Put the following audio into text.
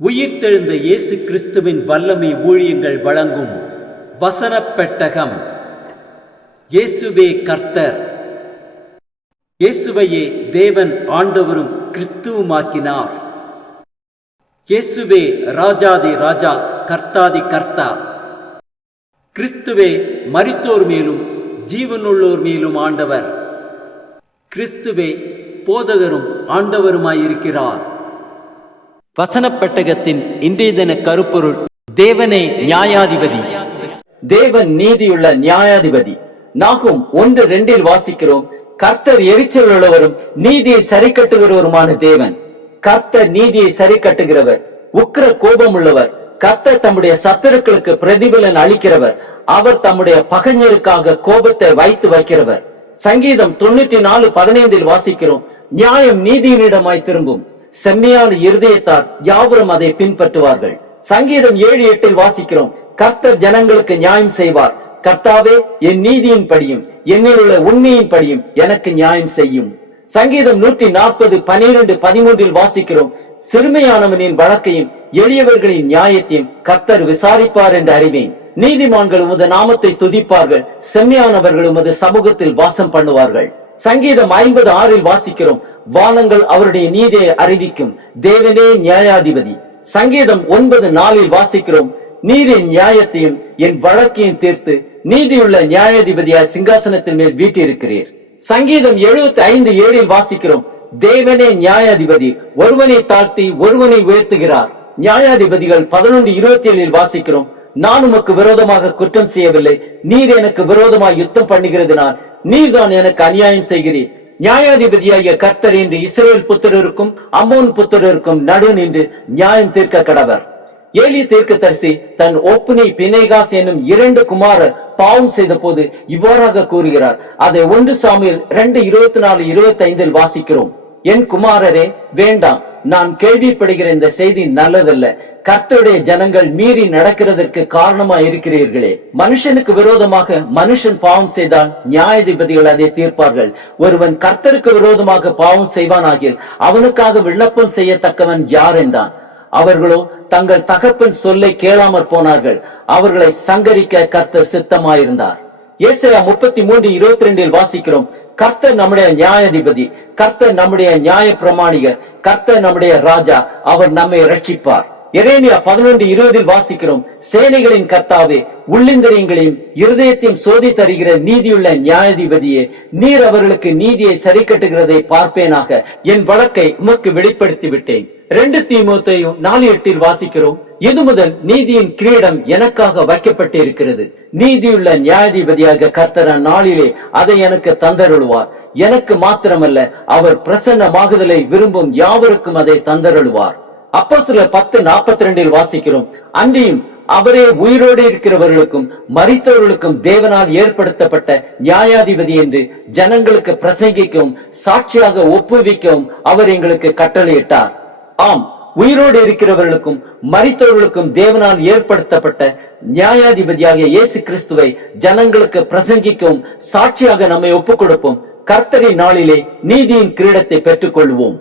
உயிர்த்தெழுந்த இயேசு கிறிஸ்துவின் வல்லமை ஊழியங்கள் வழங்கும் வசனப் பெட்டகம். இயேசுவே கர்த்தர். இயேசுவையே தேவன் ஆண்டவரும் கிறிஸ்துவுமாக்கினார். இயேசுவே ராஜாதி ராஜா, கர்த்தாதி கர்த்தா. கிறிஸ்துவே மரித்தோர் மேலும் ஜீவனுள்ளோர் மேலும் ஆண்டவர். கிறிஸ்துவே போதகரும் ஆண்டவருமாயிருக்கிறார். வசனப் பெட்டகத்தின் இன்றைய தின கருப்பொருள்: தேவனே நியாயாதிபதி. தேவன் நீதியுள்ள நியாயாதிபதி. நாகும் 1:2 வாசிக்கிறோம், கர்த்தர் எரிச்சல் உள்ளவரும் நீதியை சரி கட்டுகிறவருமான தேவன். கர்த்தர் நீதியை சரி கட்டுகிறவர், உக்கிர கோபம் உள்ளவர். கர்த்தர் தம்முடைய சத்துருக்களுக்கு பிரதிபலன் அளிக்கிறவர். அவர் தம்முடைய பகைஞருக்காக கோபத்தை வைக்கிறவர். சங்கீதம் 94:15 வாசிக்கிறோம், நியாயம் நீதியினிடமாய் திரும்பும், செம்மையான இருதயத்தார் யாவரும் அதை பின்பற்றுவார்கள். சங்கீதம் 7:8 வாசிக்கிறோம், கர்த்தர் ஜனங்களுக்கு நியாயம் செய்வார். கர்த்தாவே, என் நீதியின் படியும் என்னில் உள்ள உண்மையின் படியும் எனக்கு நியாயம் செய்யும். சங்கீதம் 140:12-13 வாசிக்கிறோம், சிறுமையானவனின் வழக்கையும் எளியவர்களின் நியாயத்தையும் கர்த்தர் விசாரிப்பார் என்று அறிவேன். நீதிமான்கள் உமது நாமத்தை துதிப்பார்கள், செம்மையானவர்கள் உமது சமூகத்தில் வாசம் பண்ணுவார்கள். சங்கீதம் 50:6 வாசிக்கிறோம், வானங்கள் அவருடைய நீதியை அறிவிக்கும், தேவனே நியாயாதிபதி. சங்கீதம் 9:4 வாசிக்கிறோம், நீர் என் நியாயத்தையும் என் வழக்கையும் தீர்த்து நீதியுள்ள நியாயாதிபதியாய் சிங்காசனத்தின் மேல் வீட்டிருக்கிறீர். சங்கீதம் 75:7 வாசிக்கிறோம், தேவனே நியாயாதிபதி, ஒருவனை தாழ்த்தி ஒருவனை உயர்த்துகிறார். நியாயாதிபதிகள் 11:27 வாசிக்கிறோம், நான் உமக்கு விரோதமாக குற்றம் செய்யவில்லை, நீர் எனக்கு விரோதமாக யுத்தம் பண்ணுகிறதுனால் நீர்தான் எனக்கு அநியாயம் செய்கிறீர். நியாயாதிபதியாகிய கர்த்தர் என்று இஸ்ரவேல் புத்திரருக்கும் அம்மோன் புத்திரருக்கும் நடு நின்று நியாயம் தீர்க்க கடவர். ஏலி தீர்க்கதரிசி தன் ஒப்புனி பினேகாஸ் என்னும் 2 குமாரர் பாவம் செய்த போது இவ்வாறாக கூறுகிறார். அதை 1 சாமுவேல் 2:24-25 வாசிக்கிறோம், என் குமாரரே வேண்டாம், நான் கேள்விப்படுகிற இந்த செய்தி நல்லதல்ல. கர்த்தருடைய ஜனங்கள் மீறி நடக்கிறதற்கு காரணமா இருக்கிறீர்களே. மனுஷனுக்கு விரோதமாக மனுஷன் பாவம் செய்தால் நியாயாதிபதிகள் அதை தீர்ப்பார்கள். ஒருவன் கர்த்தருக்கு விரோதமாக பாவம் செய்வானாகில் அவனுக்காக விண்ணப்பம் செய்யத்தக்கவன் யார் என்றான். அவர்களோ தங்கள் தகப்பன் சொல்லை கேளாமற் போனார்கள். அவர்களை சங்கரிக்க கர்த்தர் சித்தமாயிருந்தார். ஏசாயா 33:22 வாசிக்கிறோம், கர்த்தர் நம்முடைய நியாயாதிபதி, கர்த்தர் நம்முடைய நியாய பிரமாணிகர், கர்த்தர் நம்முடைய ராஜா, அவர் நம்மை ரட்சிப்பார். எரேமியா 11:20 வாசிக்கிறோம், சேனைகளின் கர்த்தாவே, உள்ளிந்திரியங்களையும் இருதயத்தையும் சோதி தருகிற நீதியுள்ள நியாயாதிபதியே, நீர் அவர்களுக்கு நீதியை சரி கட்டுகிறதை பார்ப்பேனாக, என் வழக்கை உமக்கு வெளிப்படுத்தி விட்டேன். 2 தீமோத்தேயு 4:8 வாசிக்கிறோம், இது முதல் நீதியின் கிரீடம் எனக்காக வைக்கப்பட்டு இருக்கிறது. நீதியுள்ள நியாயாதிபதியாக கர்த்தர் நாளிலே அதை எனக்கு தந்தருளுவார். எனக்கு மாத்திரமல்ல, அவர் பிரசன்னமாகுதலை விரும்பும் யாவருக்கும் அதை தந்தருளுவார். அப்போஸ்தலர் 10:42 வாசிக்கிறோம், அன்றியும் அவரே உயிரோடு இருக்கிறவர்களுக்கும் மரித்தவர்களுக்கும் தேவனால் ஏற்படுத்தப்பட்ட நியாயாதிபதி என்று ஜனங்களுக்கு பிரசங்கிக்கவும் சாட்சியாக ஒப்புவிக்கவும் அவர் எங்களுக்கு கட்டளையிட்டார். ஆம், உயிரோடு இருக்கிறவர்களுக்கும் மரித்தவர்களுக்கும் தேவனால் ஏற்படுத்தப்பட்ட நியாயாதிபதியாகிய இயேசு கிறிஸ்துவை ஜனங்களுக்கு பிரசங்கிக்கவும் சாட்சியாக நம்மை ஒப்புக் கொடுப்போம். கர்த்தரின் நாளிலே நீதியின் கிரீடத்தை பெற்றுக் கொள்வோம்.